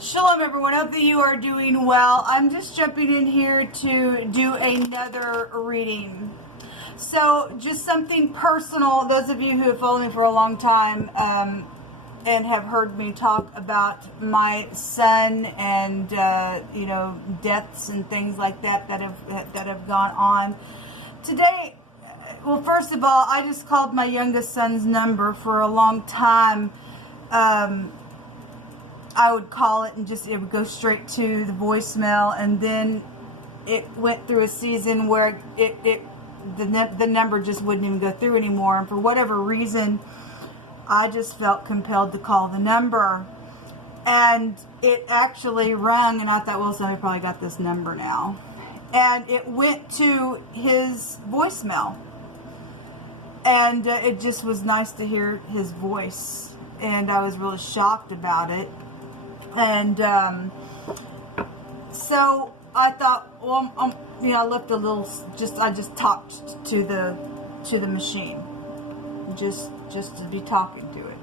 Shalom everyone, hope that you are doing well. I'm just jumping in here to do another reading. So just something personal, those of you who have followed me for a long time and have heard me talk about my son and deaths and things like that have gone on. Today, well, first of all, I just called my youngest son's number for a long time. I would call it and it would go straight to the voicemail, and then it went through a season where the number just wouldn't even go through anymore, and for whatever reason I just felt compelled to call the number, and it actually rung, and I thought, well, somebody probably got this number now, and it went to his voicemail, and it just was nice to hear his voice, and I was really shocked about it. And so I thought, well, I left a little. I just talked to the machine, just to be talking to it.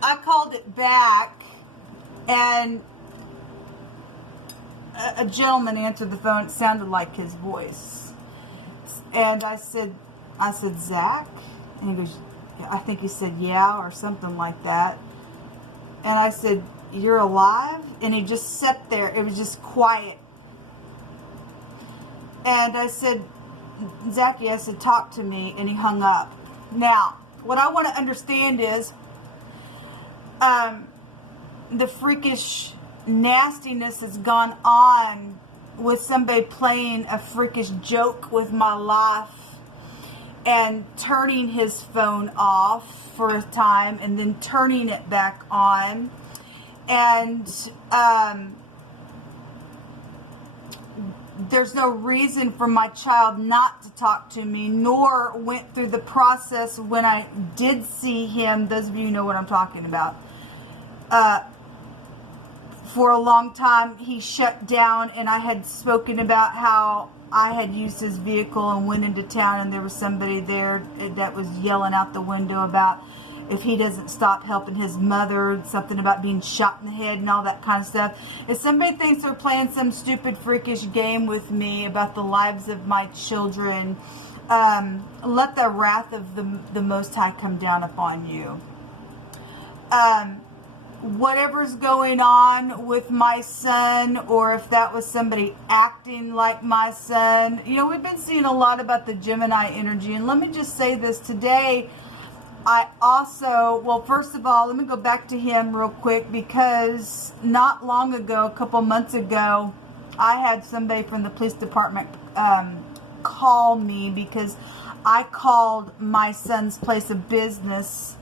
I called it back, and a gentleman answered the phone. It sounded like his voice, and I said, Zach, and he goes, I think he said, yeah, or something like that. And I said, you're alive? And he just sat there. It was just quiet. And I said, Zachy, I said, talk to me. And he hung up. Now, what I want to understand is the freakish nastiness has gone on with somebody playing a freakish joke with my life and turning his phone off for a time and then turning it back on. And there's no reason for my child not to talk to me, nor went through the process when I did see him. Those of you know what I'm talking about. For a long time, he shut down, and I had spoken about how I had used his vehicle and went into town, and there was somebody there that was yelling out the window about if he doesn't stop helping his mother, something about being shot in the head and all that kind of stuff. If somebody thinks they're playing some stupid freakish game with me about the lives of my children, let the wrath of the Most High come down upon you. Whatever's going on with my son, or if that was somebody acting like my son. We've been seeing a lot about the Gemini energy, and let me just say this today. I also, well, first of all, let me go back to him real quick, because not long ago, a couple months ago, I had somebody from the police department call me because I called my son's place of business,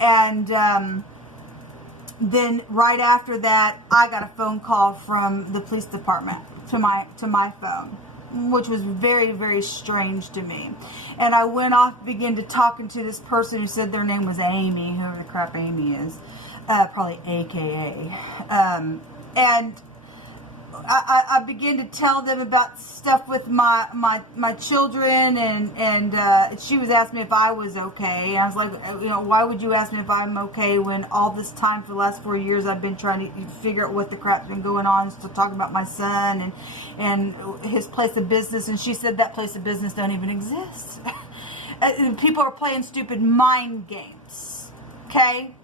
and then right after that, I got a phone call from the police department to my phone, which was very, very strange to me. And I went off, began to talking to this person who said their name was Amy, whoever the crap Amy is, probably AKA. And I began to tell them about stuff with my children, and she was asking me if I was okay. And I was like, why would you ask me if I'm okay when all this time for the last 4 years I've been trying to figure out what the crap's been going on, to talk about my son and his place of business. And she said that place of business don't even exist. People are playing stupid mind games. Okay?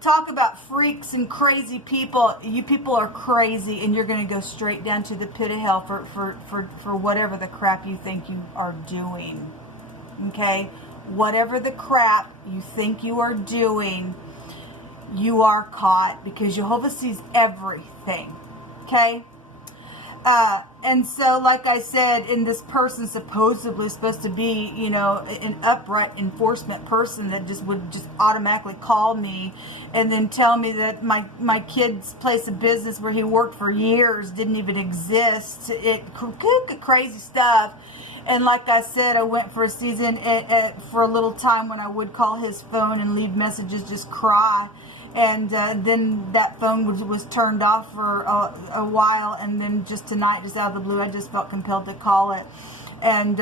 Talk about freaks and crazy people. You people are crazy, and you're going to go straight down to the pit of hell for whatever the crap you think you are doing. Okay? Whatever the crap you think you are doing, you are caught, because Jehovah sees everything. Okay? And so, like I said, and this person supposedly supposed to be, an upright enforcement person that would automatically call me and then tell me that my kid's place of business where he worked for years didn't even exist. Crazy stuff. And like I said, I went for a season for a little time when I would call his phone and leave messages, just cry. And then that phone was turned off for a while, and then just tonight, just out of the blue, I just felt compelled to call it. And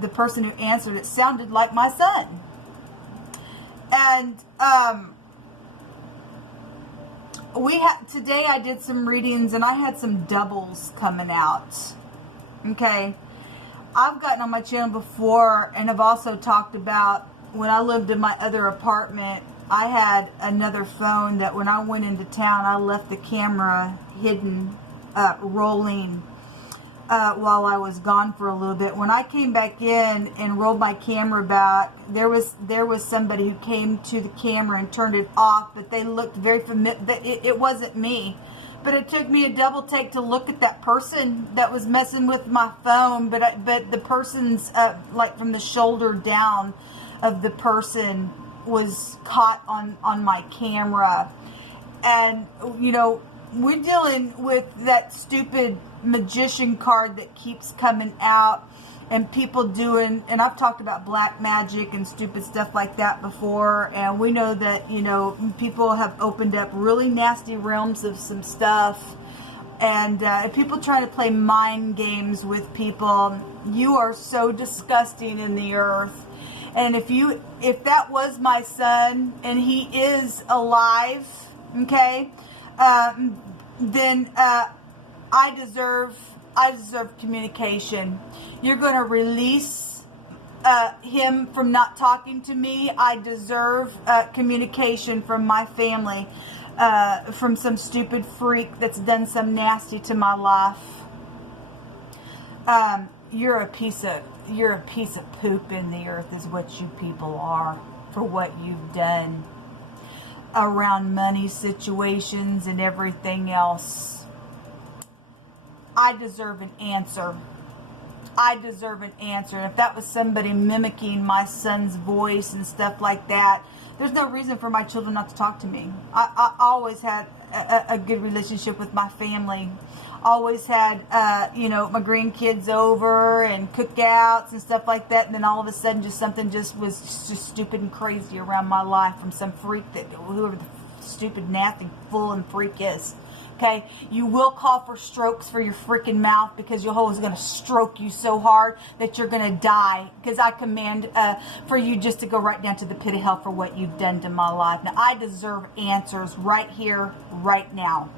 the person who answered it sounded like my son. And today I did some readings, and I had some doubles coming out. Okay, I've gotten on my channel before, and have also talked about when I lived in my other apartment, I had another phone that when I went into town, I left the camera hidden, rolling, while I was gone for a little bit. When I came back in and rolled my camera back, there was somebody who came to the camera and turned it off, but they looked very familiar. It wasn't me. But it took me a double take to look at that person that was messing with my phone. But the person's, like from the shoulder down of the person was caught on my camera. And, you know, we're dealing with that stupid magician card that keeps coming out, and people doing, and I've talked about black magic and stupid stuff like that before, and we know that, you know, people have opened up really nasty realms of some stuff, and people trying to play mind games with people. You are so disgusting in the earth. And if that was my son and he is alive, okay, then I deserve communication. You're going to release him from not talking to me. I deserve communication from my family, from some stupid freak that's done some nasty to my life. You're a piece of poop in the earth is what you people are, for what you've done around money situations and everything else. I deserve an answer. I deserve an answer. And if that was somebody mimicking my son's voice and stuff like that, there's no reason for my children not to talk to me. I always had a good relationship with my family. Always had, you know, my grandkids over and cookouts and stuff like that. And then all of a sudden, something was stupid and crazy around my life from some freak, whoever the stupid, nasty, fool and freak is. Okay, you will call for strokes for your freaking mouth, because your hole is going to stroke you so hard that you're going to die. Because I command for you just to go right down to the pit of hell for what you've done to my life. Now, I deserve answers right here, right now.